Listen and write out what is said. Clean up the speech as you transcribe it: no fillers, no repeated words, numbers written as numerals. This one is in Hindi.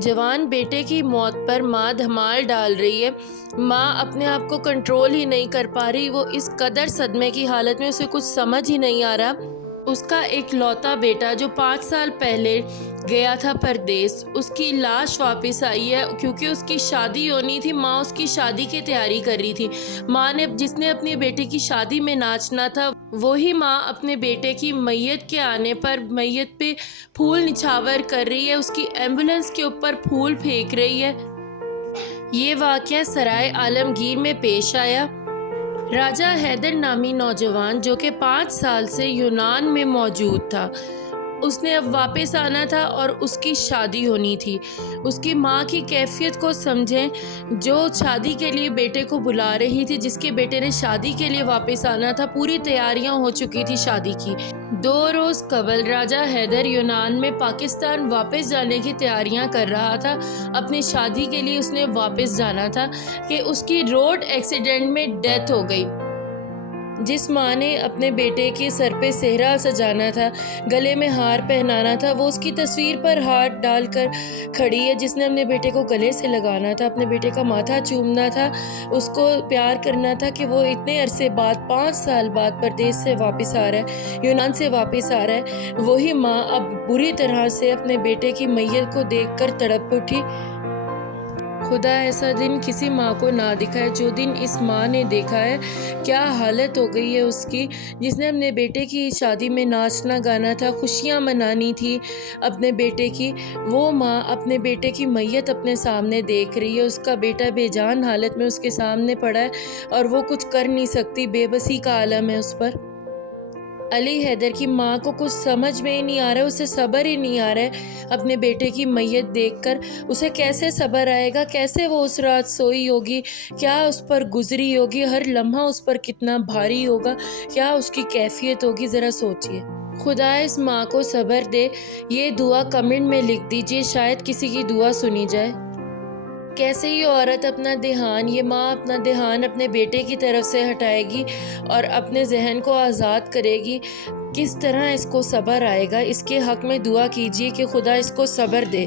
जवान बेटे की मौत पर माँ धमाल डाल रही है। माँ अपने आप को कंट्रोल ही नहीं कर पा रही। वो इस कदर सदमे की हालत में, उसे कुछ समझ ही नहीं आ रहा। उसका एक लौता बेटा जो 5 साल पहले गया था परदेस, उसकी लाश वापस आई है क्योंकि उसकी शादी होनी थी। माँ उसकी शादी की तैयारी कर रही थी। माँ ने, जिसने अपने बेटे की शादी में नाचना था, वही माँ अपने बेटे की मैयत के आने पर मैयत पे फूल निछावर कर रही है, उसकी एम्बुलेंस के ऊपर फूल फेंक रही है। ये वाक़या सराय आलमगीर में पेश आया। राजा हैदर नामी नौजवान जो कि 5 साल से यूनान में मौजूद था, उसने अब वापस आना था और उसकी शादी होनी थी। उसकी माँ की कैफियत को समझें, जो शादी के लिए बेटे को बुला रही थी, जिसके बेटे ने शादी के लिए वापस आना था। पूरी तैयारियां हो चुकी थी शादी की। 2 रोज़ कबल राजा हैदर यूनान में पाकिस्तान वापस जाने की तैयारियां कर रहा था। अपनी शादी के लिए उसने वापस जाना था कि उसकी रोड एक्सीडेंट में डेथ हो गई। जिस माँ ने अपने बेटे के सर पे सेहरा सजाना था, गले में हार पहनाना था, वो उसकी तस्वीर पर हाथ डालकर खड़ी है। जिसने अपने बेटे को गले से लगाना था, अपने बेटे का माथा चूमना था, उसको प्यार करना था कि वो इतने अरसे बाद, 5 साल बाद परदेश से वापस आ रहा है, यूनान से वापस आ रहा है। वही माँ अब बुरी तरह से अपने बेटे की मैयत को देखकर तड़प उठी। खुदा ऐसा दिन किसी माँ को ना दिखाए जो दिन इस माँ ने देखा है। क्या हालत हो गई है उसकी, जिसने अपने बेटे की शादी में नाचना गाना था, खुशियाँ मनानी थी अपने बेटे की। वो माँ अपने बेटे की मैयत अपने सामने देख रही है। उसका बेटा बेजान हालत में उसके सामने पड़ा है और वो कुछ कर नहीं सकती। बेबसी का आलम है उस पर। अली हैदर की माँ को कुछ समझ में ही नहीं आ रहा है, उसे सब्र ही नहीं आ रहा है अपने बेटे की मैयत देखकर। उसे कैसे सब्र आएगा, कैसे वो उस रात सोई होगी, क्या उस पर गुजरी होगी, हर लम्हा उस पर कितना भारी होगा, क्या उसकी कैफियत होगी, ज़रा सोचिए। खुदा इस माँ को सब्र दे। ये दुआ कमेंट में लिख दीजिए, शायद किसी की दुआ सुनी जाए। कैसे ये औरत अपना ध्यान, ये माँ अपना ध्यान अपने बेटे की तरफ से हटाएगी और अपने जहन को आज़ाद करेगी। किस तरह इसको सब्र आएगा, इसके हक़ में दुआ कीजिए कि खुदा इसको सब्र दे।